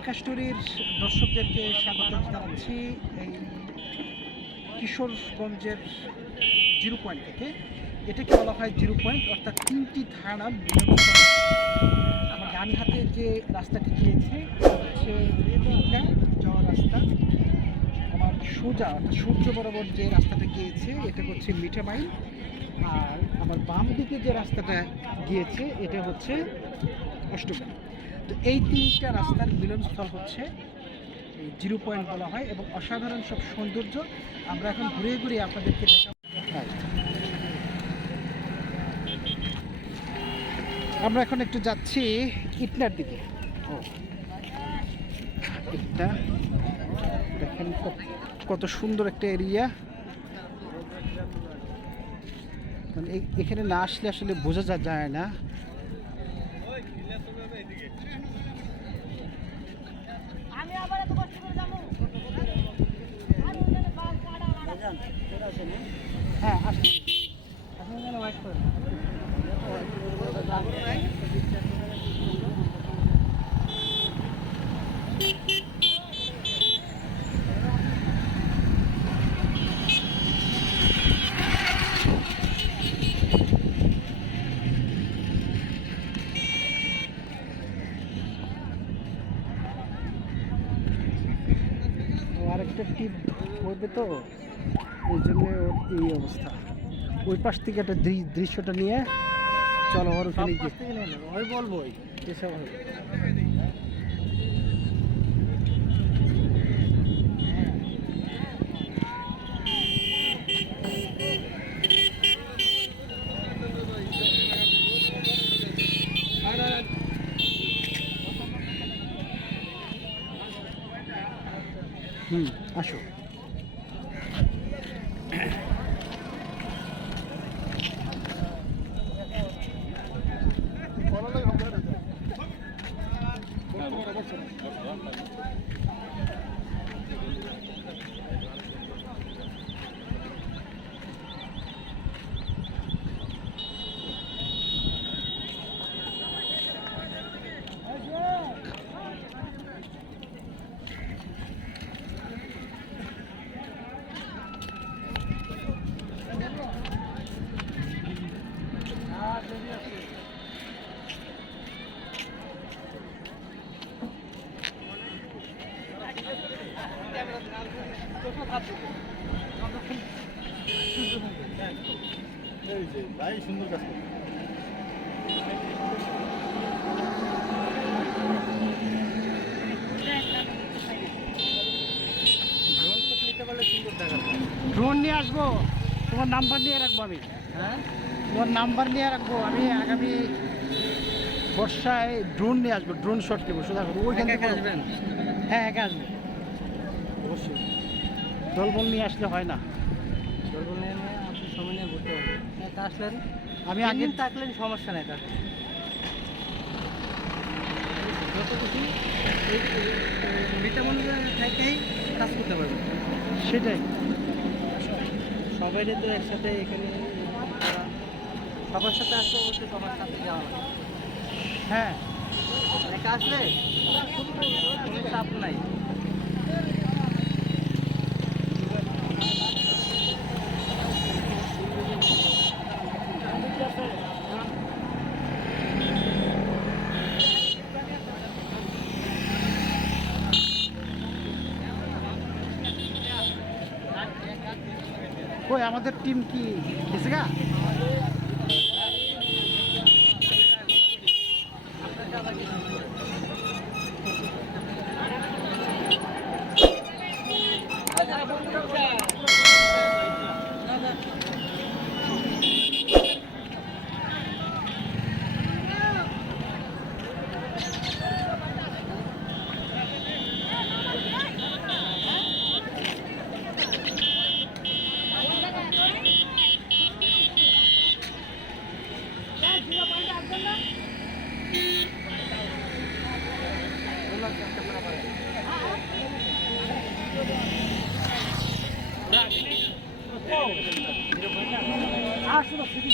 ঢাকা স্টোরির দর্শকদেরকে স্বাগত জানাচ্ছি এই কিশোরগঞ্জের জিরো পয়েন্ট থেকে। এটাকে বলা হয় জিরো পয়েন্ট, অর্থাৎ তিনটি মিলনস্থল আমার ডান হাতে যে রাস্তাটি গিয়েছে হচ্ছে যাওয়ার রাস্তা। আমার সোজা, অর্থাৎ সূর্য বরাবর যে রাস্তাটা গিয়েছে, এটা হচ্ছে মিঠামাইল আর আমার বাম দিকে যে রাস্তাটা গিয়েছে, এটা হচ্ছে অষ্টগ্রাম। তো এই তিনটা রাস্তার মিলনস্থল হচ্ছে জিরো পয়েন্ট বলা হয়, এবং অসাধারণ সব সৌন্দর্য। আমরা এখন ঘুরে ঘুরে আপনাদেরকে দেখাবো। আমরা এখন একটু যাচ্ছি ইটনার দিকে। ও। ইটনা, দেখেন কত- সুন্দর একটা এরিয়া। মানে এখানে না আসলে আসলে বোঝা যায় না। আমি আবার এত কষ্ট করে যাব? হ্যাঁ আপনি এখানে ওয়েট করেন ও টিপ করবে তো ওই জন্য ওর এই অবস্থা। ওই পাশ থেকে একটা দৃশ্যটা নিয়ে চলো ওর ওখানে গিয়ে। ওই বলবোই। এসব হবে হুম আসো ভাই সুন্দর কাজ ড্রোন নিয়ে আসব। তোমার নাম্বার নিয়ে রাখব আমি। হ্যাঁ? তোমার নাম্বার নিয়ে রাখব। আমি আগামী বর্ষায় ড্রোন নিয়ে আসব। ড্রোন শট নেব। সোজা করব ওইখান থেকে আসবেন? হ্যাঁ একা আসব। অবশ্যই। দলবল নিয়ে আসলে হয় না। দরকার নিয়ে নিয়ে আপনি সময় নিয়ে ঘুরতে পারবেন। একা আসলেন আমি আগে থাকলেন সমস্যা নেই তাহলে। যত খুশি থেকেই কাজ করতে পারবেন সেটাই। সবাই তো একসাথে এখানে সবার সাথে আসলে অবশ্যই সবার সাথে যাওয়া হ্যাঁ। একা আসলে কোনো চাপ নাই। কই আমাদের টিম কি? গেছে গা? আসো সিটি